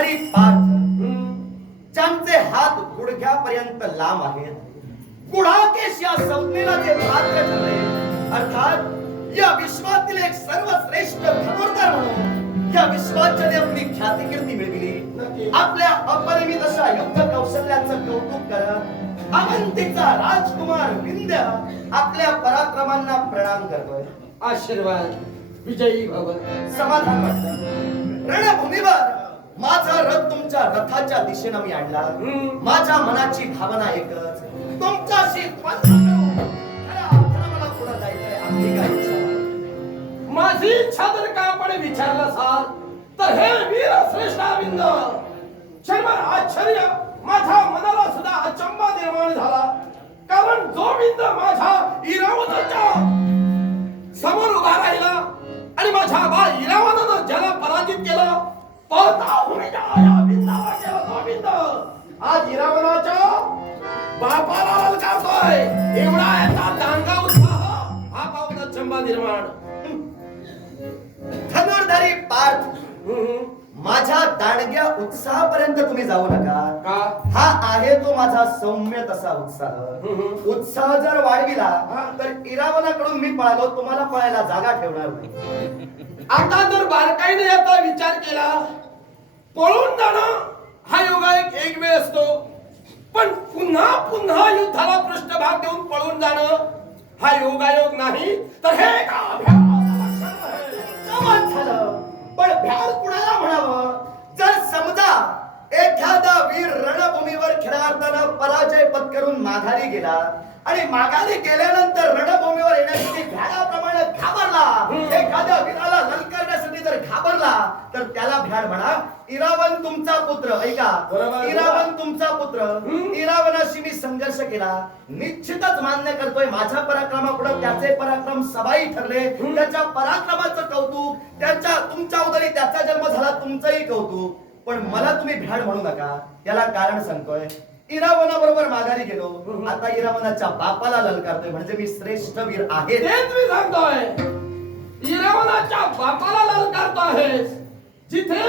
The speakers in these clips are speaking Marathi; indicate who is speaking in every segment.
Speaker 1: धनुर्धारी पार ज्यांचे हात गुडघ्यापर्यंत लांब आहेत गुडाकेश या संज्ञेला जे पात्र ठरले अर्थात या विश्वातील एक सर्वश्रेष्ठ धनुर्धर म्हणून या विश्वाच्या आपली ख्याती कीर्ती मिळविली. आपल्या अपरिमित अशा युद्ध कौशल्याचं कौतुक करत अवंतीचा राजकुमार विंध्य आपल्या पराक्रमांना प्रणाम करतोय.
Speaker 2: आशीर्वाद विजयी भव
Speaker 1: समाधान वाटत रणभूमीवर माझा रथ तुमच्या रथाच्या दिशेनं मी आणला. माझ्या मनाची भावना एकच. तुमच्याशी पुढे जायचंय. आपली काय इच्छा?
Speaker 2: माझी इच्छा जर का आपण विचारलं असाल तर हे वीर श्रेष्ठ बिंद क्षणभर आश्चर्य. माझ्या मनाला सुद्धा अचंबा निर्माण झाला. कारण जो बिंद माझ्या इरावताच्या समोर उभा राहिला आणि माझ्या बा इरावतानं ज्याला पराजित केलं आज इरावनाच्या बापाला ललकारतोय एवढा याचा दांगा उत्साह हा पाहून अचंबा निर्माण
Speaker 1: धनुर्धारी पार्थ. माझ्या दांडग्या उत्साहापर्यंत तुम्ही जाऊ नका
Speaker 2: का
Speaker 1: हा आहे तो माझा सौम्य तसा उत्साह. उत्साह जर वाढविला तर इरावनाकडून मी पळालो तुम्हाला पळायला जागा ठेवणार नाही
Speaker 2: आता जर बारकाईने याचा विचार केला पळून जाणं हा योगा एक एक वेळ असतो. पण पुन्हा पुन्हा युद्धाला पृष्ठभाग देऊन पळून जाणं हा योगायोग नाही. तर हे
Speaker 1: झालं पण भ्याड कुणाला म्हणावं? जर समजा एखादा वीर रणभूमीवर अर्थानं पराजय पत्करून माघारी गेला आणि माघारी गेल्यानंतर रणभूमीवर येण्यासाठी भ्याडाप्रमाणे घाबरला एखाद्या वीराला ललकारण्यासाठी जर घाबरला तर त्याला भ्याड म्हणा. इरावण तुमचा पुत्र ऐका. इरावण तुमचा पुत्र. इरावणाशी मी संघर्ष केला. निश्चितच मान्य करतोय माझ्या पराक्रमापुढे त्याचे पराक्रम सबाई ठरले. त्याच्या पराक्रमाचं कौतुक त्याच्या तुमच्या उदरी त्याचा जन्म झाला तुमचंही कौतुक. पण मला तुम्ही भ्याड म्हणू नका. याला कारण सांगतोय. इरावणाबरोबर माघारी गेलो. आता इरावणाच्या बापाला ललकारतोय. म्हणजे मी श्रेष्ठ वीर आहे.
Speaker 2: मी सांगतोय. आहेस जिथे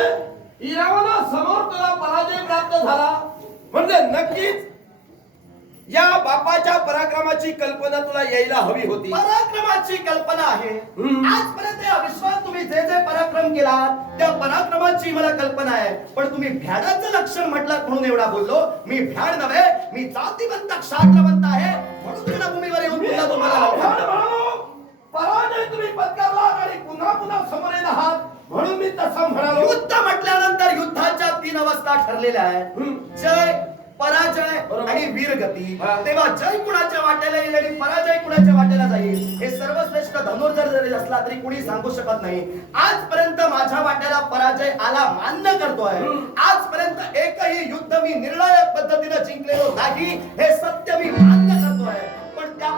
Speaker 2: इरावना समोर तुला पराजय प्राप्त झाला म्हणजे नक्कीच या बापाच्या पराक्रमाची कल्पना तुला यायला हवी होती.
Speaker 1: पराक्रमाची कल्पना आहे. आजपर्यंत या विश्वात तुम्ही जे जे पराक्रम केला त्या पराक्रमाची मला कल्पना आहे. पण तुम्ही भ्याडाचं लक्षण म्हटलं म्हणून एवढा बोललो. मी भ्याड नव्हे मी जातीवंत क्षात्रवंत वीरगती
Speaker 2: हा.
Speaker 1: तेव्हा जय कुणाच्या वाट्याला येईल आणि पराजय कुणाच्या वाट्याला जाईल? हे सर्वश्रेष्ठ धनुर्धर जरी असला तरी कुणी सांगू शकत नाही. आजपर्यंत माझ्या वाट्याला पराजय आला मान्य करतोय. आजपर्यंत एकही युद्ध मी निर्णायक पद्धतीने जिंकलेलो नाही. हे सत्य मी मान्य करतोय. पण त्या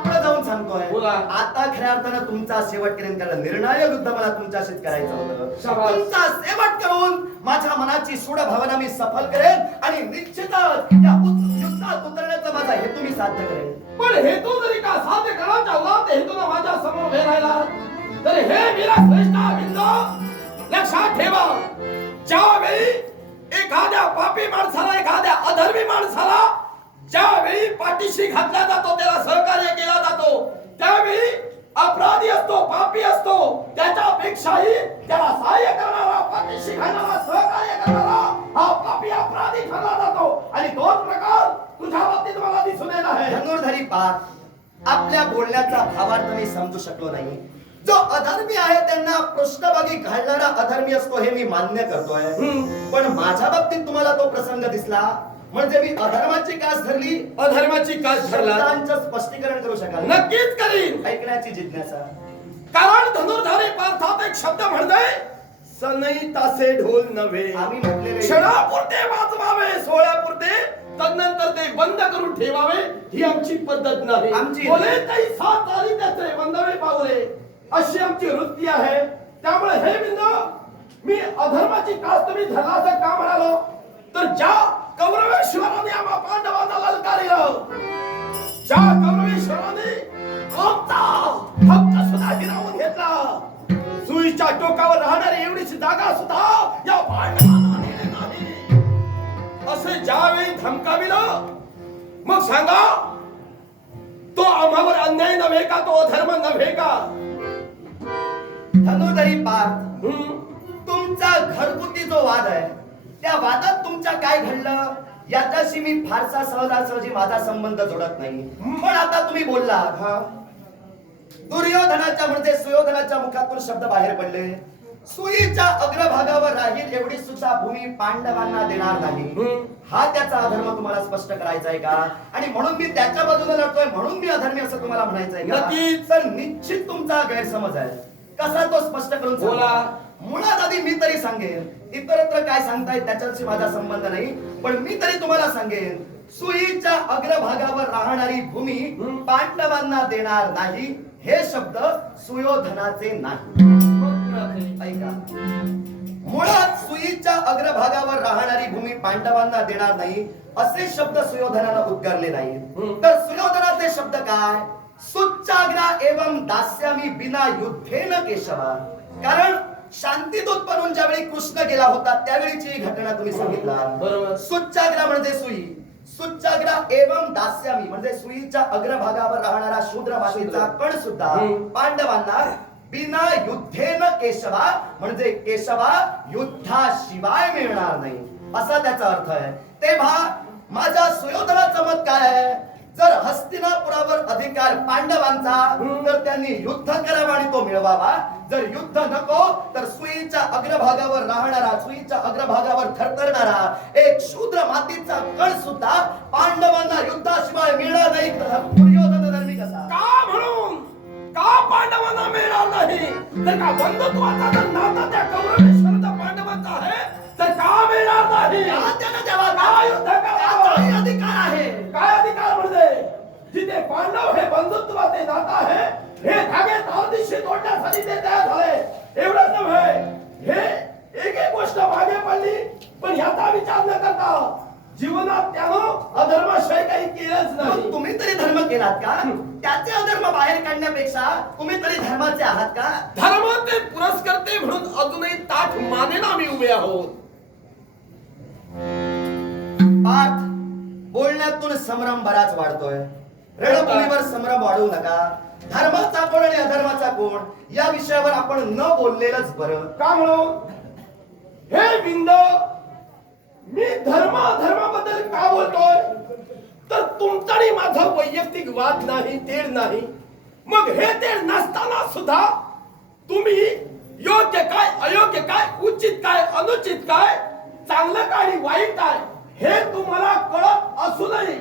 Speaker 1: जाऊन सांगतोय. आता खऱ्या अर्थानं तुमचा शेवट करेन कारण निर्णायक युद्ध मला तुमच्याशीच करायचं होतं. तुमचा शेवट करून माझ्या मनाची सूड भावना मी सफल करेन आणि निश्चितच या युद्धात उतरण्याचा माझा हेतू मी साध्य करेन.
Speaker 2: पण हेतू जरी का साध्य करायचा होला ते हेतू माझ्यासमोर उभे राहिला. तर हे वीरा श्रेष्ठ बिंद लक्षात ठेवा. ज्यावेळी एखाद्या पापी माणसाला एखाद्या अधर्मी माणसाला ज्यावेळी पाठीशी घातला जातो त्याला सहकार्य केला जातो त्यावेळी अपराधी असतो पापी असतो त्याच्यापेक्षाही त्याला सहाय्य करणारा पाठीशी घालणारा सहकार्य करणारा हा पापी अपराधी ठरला जातो. आणि तोच प्रकार तुझ्या बाबतीत मला दिसून येत आहे.
Speaker 1: धनुर्धारी पाठ आपल्या बोलण्याचा भावार्थ मी समजू शकलो नाही. जो अधर्मी आहे त्यांना पृष्ठभागी घालणारा अधर्मी असतो हे मी मान्य करतोय. पण माझ्या बाबतीत तुम्हाला तो प्रसंग दिसला? म्हणजे मी अधर्माची कास धरली?
Speaker 2: अधर्माची कास ठरला
Speaker 1: शब्दांचं स्पष्टीकरण करू शकाल?
Speaker 2: नक्कीच करीन.
Speaker 1: ऐकण्याची जिज्ञासा.
Speaker 2: कारण धनुर्धारी पार्थात एक शब्द म्हणतोय सनई तासे ढोल नव्हे
Speaker 1: आम्ही म्हटलेले
Speaker 2: क्षणापुरते वाजवावे सोहळ्यापुरते तदनंतर ते बंद करून ठेवावे ही आमची पद्धत नाही.
Speaker 1: आमची-
Speaker 2: बोले तई सात आली त्याचे बंदावे पावले. अशी आमची वृत्ती आहे. त्यामुळे हे बिंद मी अधर्माची कास तुम्ही धरला असं का म्हणालो? तर ज्या कौरवेश्वराने आम्हा पांडवांना ललकारिलं ज्या कौरवेश्वराने आमचा हक्क सुद्धा हिरावून घेतला सुईच्या टोकावर राहणारी एवढीच जागा सुद्धा या पांडवांना नाही. असे ज्यावेळी धमकाविलं मग सांगा तो आम्हावर अन्याय नव्हे का तो अधर्म नव्हे का?
Speaker 1: धनुदरी पार्थ तुमचा घरगुती जो वाद आहे त्या वादात तुमच्या काय घडलं? याच्याशी मी फारसा सहजासहजी माझा संबंध जोडत नाही. पण आता तुम्ही बोललात.
Speaker 2: हा.
Speaker 1: दुर्योधनाच्या म्हणजे सुयोधनाच्या मुखातून शब्द बाहेर पडले. सुईच्या अग्रभागावर राहील एवढी सुद्धा भूमी पांडवांना देणार नाही. हा त्याचा अधर्म तुम्हाला स्पष्ट करायचा आहे का? आणि म्हणून मी त्याच्या बाजूने लढतोय म्हणून मी अधर्मी असं तुम्हाला
Speaker 2: नक्कीच.
Speaker 1: तर निश्चित तुमचा गैरसमज आहे. कसा तो स्पष्ट करून.
Speaker 2: बोला.
Speaker 1: मुळात आधी मी तरी सांगेन इतरत्र काय सांगताय त्याच्याशी माझा संबंध नाही पण मी तरी तुम्हाला सांगेन सुईच्या अग्रभागावर राहणारी भूमी. पांडवांना देणार नाही हे शब्द सुयोधनाचे नाही ऐका मुळात सुईच्या अग्रभागावर राहणारी भूमी पांडवांना देणार नाही असे शब्द सुयोधनानं उद्गारले नाही. तर सुयोधनाचे शब्द काय सुच्चाग्रा एवं दास्यामी बिना युद्धेन केशवा. कारण शांतीदूत बनून ज्यावेळी कृष्ण गेला होता त्यावेळीची घटना तुम्ही सांगितला.
Speaker 2: बरोबर.
Speaker 1: सुच्चाग्रा म्हणजे सुई. सुच्चाग्रा एवं दास्यामी म्हणजे सुईच्या अग्रभागावर राहणारा शूद्र मातीचा कण सुद्धा. पांडवांना बिना युद्धेन केशवा म्हणजे केशवा युद्धाशिवाय मिळणार नाही. असा त्याचा अर्थ आहे. तेव्हा माझ्या सुयोधनाचं मत काय आहे? जर हस्तिनापुरावर अधिकार पांडवांचा तर त्यांनी युद्ध करावं आणि तो मिळवावा. जर युद्ध नको तर सुईच्या अग्रभागावर राहणारा सुईच्या अग्रभागावर थरथरणारा एक शूद्र मातीचा कण सुद्धा पांडवांना युद्धाशिवाय मिळणार नाही. दुर्योधन धर्मी कसा?
Speaker 2: का म्हणून? का पांडवांना मिळणार नाही? तर का बंधुत्वाचा जर नाता त्या कौरवेश्वराचा पांडवांचा आहे तर का मिळणार नाही?
Speaker 1: त्यानं द्यावा?
Speaker 2: का युद्ध करावं?
Speaker 1: त्याचाही अधिकार आहे.
Speaker 2: काय अधिकार जिथे पांडव हे बंधुत्वाचे नाता आहे हे धागे तालदिशी तोडण्यासाठी ते तयार झाले। एवढंच नव्हे हे एक एक गोष्ट मागे पडली पण याचा विचार न करता जीवनात त्यानं अधर्माशिवाय काही केलंच नाही.
Speaker 1: तुम्ही तरी धर्म केलात का? त्याचे अधर्म बाहेर काढण्यापेक्षा तुम्ही तरी धर्माचे आहात का?
Speaker 2: धर्म ते पुरस्कर्ते म्हणून अजूनही ताठ मानेला आम्ही उभे आहोत.
Speaker 1: पार्थ बोलण्यातून संभ्रम बराच वाढतोय. रणभूमीवर संभ्रम वाढवू नका. धर्माचा कोण आणि अधर्माचा कोण या विषयावर आपण न बोललेलंच बरं.
Speaker 2: का म्हणून हे बिंद मी धर्म धर्माबद्दल का बोलतोय? तर तुमचा आणि माझा वैयक्तिक वाद नाही तेढ नाही. मग हे तेढ नसताना सुद्धा तुम्ही योग्य काय अयोग्य काय उचित काय अनुचित काय चांगलं काय आणि वाईट काय हे तुम्हाला कळत असूनही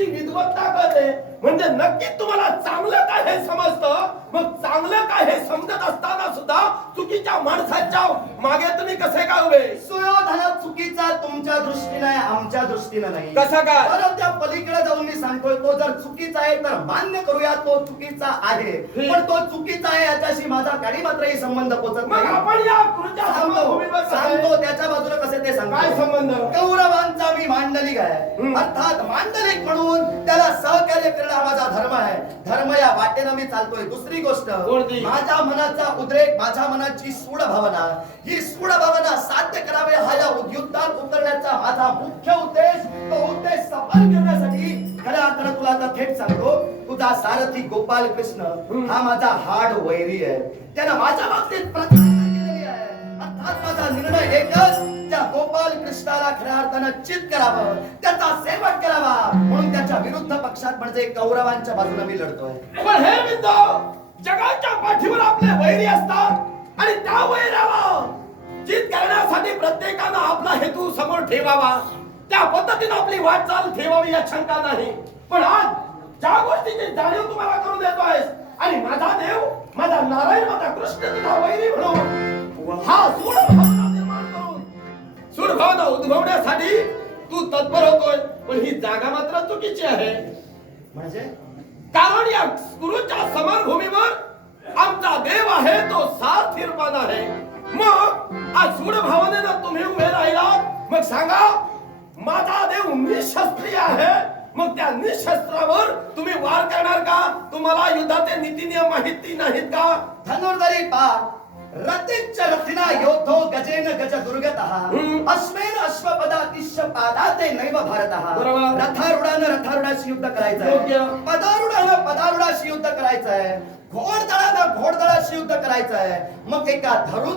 Speaker 2: तुमची विद्वत्ता कळते म्हणजे नक्की तुम्हाला चांगलं काय हे समजतं? मग चांगलं काय हे समजत असताना सुद्धा चुकीच्या माणसाच्या मागे तुम्ही कसे काय उभे?
Speaker 1: सुयोधना चुकीचा तुमच्या दृष्टीने आहे आमच्या दृष्टीनं नाही.
Speaker 2: कसा काय?
Speaker 1: बरं त्या पलीकडे जाऊन मी सांगतोय तो जर चुकीचा आहे तर मान्य करूया तो चुकीचा आहे.
Speaker 2: हम्म.
Speaker 1: पण तो चुकीचा आहे याच्याशी माझा काही मात्रही संबंध पोचत
Speaker 2: मग
Speaker 1: नाही.
Speaker 2: आपण या खुर्च्या
Speaker 1: सांगतो
Speaker 2: समभूमीवर
Speaker 1: त्याच्या बाजूला कसे ते
Speaker 2: काय
Speaker 1: सांगतो
Speaker 2: संबंध?
Speaker 1: कौरवांचा मी मांडलिक आहे. अर्थात मांडलिक म्हणून त्याला सहकार्य करणं हा माझा धर्म आहे. धर्म या वाटेनं मी चालतोय. दुसरी गोष्ट? माझ्या मनाचा उद्रेक माझ्या मनाची सूड भावना ही सूड भावना साध्य करावे हा या युद्धात उतरण्याचा माझा मुख्य उद्देश. तो उद्देश सफल करण्यासाठी खऱ्या अर्थानं तुला आता थेट सांगतो. तुझा सारथी गोपाल कृष्ण. हा माझा हाड वैरी आहे. त्यानं माझ्या बाबतीत आहे अर्थात माझा निर्णय एकच त्या गोपाल कृष्णाला खऱ्या अर्थानं चित करावं त्याचा सेवट करावा. म्हणून त्याच्या विरुद्ध पक्षात म्हणजे कौरवांच्या बाजूने मी लढतोय
Speaker 2: पण हे मित्र जगाच्या पाठीवर आपले वैरी असतात आणि त्या वैरावा चित करण्यासाठी प्रत्येकानं आपला हेतू समोर ठेवावा. त्या पद्धतीने आपली वाटचाल ठेवावी या शंका नाही पण आज ज्या गोष्टीची जाणीव तुम्हाला करून देतो आहेस आणि माझा देव माझा नारायण माझा कृष्ण तुझा वैरी म्हणून हा सूड भावना निर्माण करून सूड भावना उद्भवण्यासाठी तू तत्पर होतोय पण ही जागा मात्र चुकीची आहे.
Speaker 1: म्हणजे?
Speaker 2: कारण या गुरुच्या समरभूमीवर आमचा देव आहे तो सारथीरपण आहे. मग आज सूड भावनेनं तुम्ही उभे राहिला मग सांगा माझा देव निशस्त्रीय आहे. मग त्या निशस्त्रावर तुम्ही वार करणार का? तुम्हाला युद्धाचे नीती नियम माहिती नाहीत का?
Speaker 1: धनुर्धरी पार. रतिच्च रथिना योद्धो गजेन गज दुर्गतः. अश्वेन अश्वपदा जातीश्च पादाते नैव भारतः. रथारूढानं रथारूढाशी युद्ध करायचं. आहे पदारूढानं पदारूढाशी युद्ध करायचं आहे घोडदळानं घोडदळाशी युद्ध करायचं आहे मग एका धनु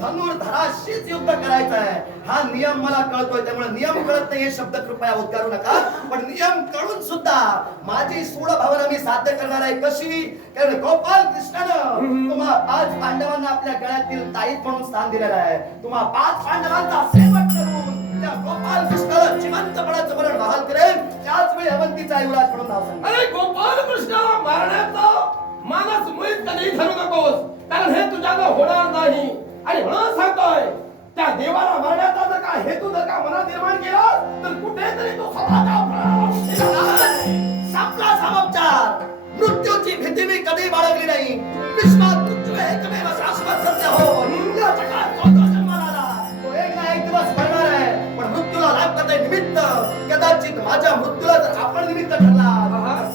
Speaker 1: धनुर्धरानं धनुर्धराशीच युद्ध करायचं आहे हा नियम मला कळतोय त्यामुळे नियम कळत नाही हे शब्द कृपया उद्गारू नका. पण नियम कळून सुद्धा माझी सोड भावना मी साध्य करणार आहे. कशी? कारण गोपाल कृष्णानं तुम्हा पाच पांडवांना आपल्या गळ्यातील ताईत म्हणून स्थान दिलेलं आहे. तुम्हा पाच पांडवांचा सेवक करून त्या गोपाल कृष्णाला जिवंतपणाचं वरण बहाल करेल. त्याच वेळी अवंतीचा युवराज म्हणून नाव
Speaker 2: अरे गोपाल कृष्णाला मारण्याचा मानस मुळीच कधी ठरू नकोस. कारण हे तुझ्याला होणार नाही. आणि म्हणून सांगतोय त्या देवाला मारण्याचा जर का हेतू जर का मनात निर्माण केला तर कुठेतरी तो
Speaker 1: संपला समाचार. मृत्यूची भीती मी कधी बाळगली नाही. विश्वात हे एकमेव शाश्वत सत्य हो. निमित्त कदाचित माझ्या मृत्यूला जर आपण निमित्त ठरला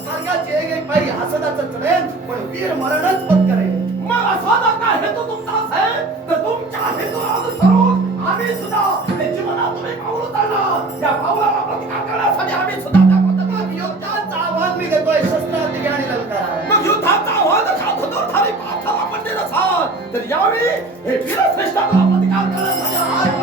Speaker 1: स्वर्गाची एक एक बाई हसतच चढेल पण वीर मरणच पत्करेल
Speaker 2: असा जर का हेतू तुमचा असेल तर तुमच्या हेतूला अनुसरून आम्ही सुद्धा हे जीवनात तुम्ही पाऊल उचललं त्या पाऊलाला प्रतिकार करण्यासाठी आम्ही सुद्धा त्या पद्धतीने
Speaker 1: युद्धाचा आवाज मी देतोय शस्त्रांती घ्या आणि ललकारा
Speaker 2: मग युद्धाचा आवाज खात धनुर्धारी पाठाला आपण देत असाल तर यावेळी हे वीरश्रेष्ठाचा प्रतिकार करण्यासाठी